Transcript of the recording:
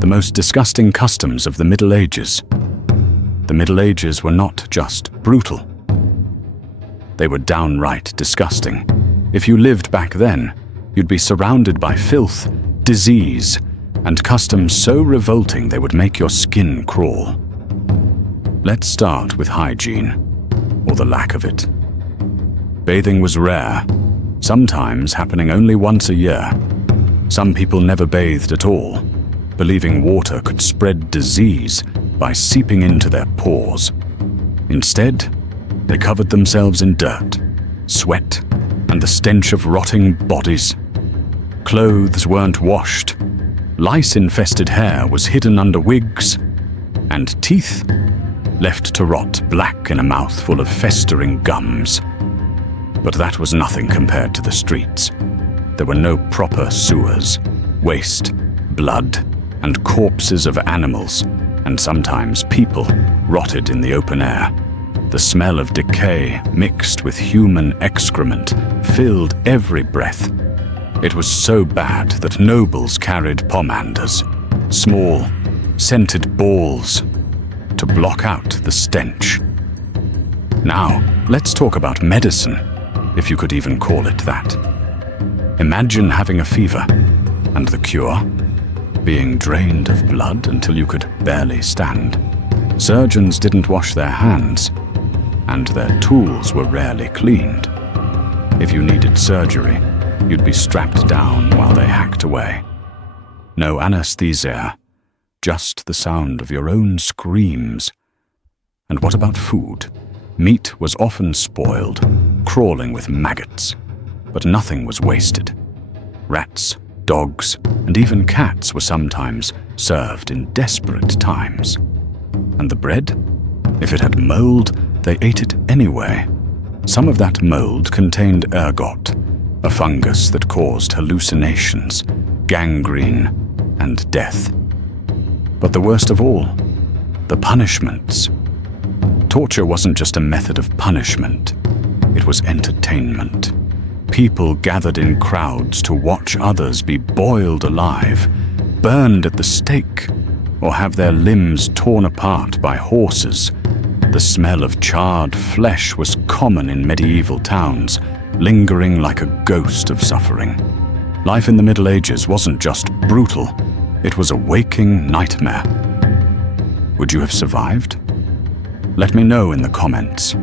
The most disgusting customs of the Middle Ages. The Middle Ages were not just brutal. They were downright disgusting. If you lived back then, you'd be surrounded by filth, disease, and customs so revolting they would make your skin crawl. Let's start with hygiene, or the lack of it. Bathing was rare, sometimes happening only once a year. Some people never bathed at all, believing water could spread disease by seeping into their pores. Instead, they covered themselves in dirt, sweat, and the stench of rotting bodies. Clothes weren't washed, lice-infested hair was hidden under wigs, and teeth left to rot black in a mouthful of festering gums. But that was nothing compared to the streets. There were no proper sewers, waste, blood, and corpses of animals, and sometimes people, rotted in the open air. The smell of decay mixed with human excrement filled every breath. It was so bad that nobles carried pomanders, small, scented balls, to block out the stench. Now, let's talk about medicine, if you could even call it that. Imagine having a fever, and the cure? Being drained of blood until you could barely stand. Surgeons didn't wash their hands, and their tools were rarely cleaned. If you needed surgery, you'd be strapped down while they hacked away. No anesthesia, just the sound of your own screams. And what about food? Meat was often spoiled, crawling with maggots, but nothing was wasted. Rats, dogs, and even cats were sometimes served in desperate times. And the bread? If it had mold, they ate it anyway. Some of that mold contained ergot, a fungus that caused hallucinations, gangrene, and death. But the worst of all, the punishments. Torture wasn't just a method of punishment, it was entertainment. People gathered in crowds to watch others be boiled alive, burned at the stake, or have their limbs torn apart by horses. The smell of charred flesh was common in medieval towns, lingering like a ghost of suffering. Life in the Middle Ages wasn't just brutal, it was a waking nightmare. Would you have survived? Let me know in the comments.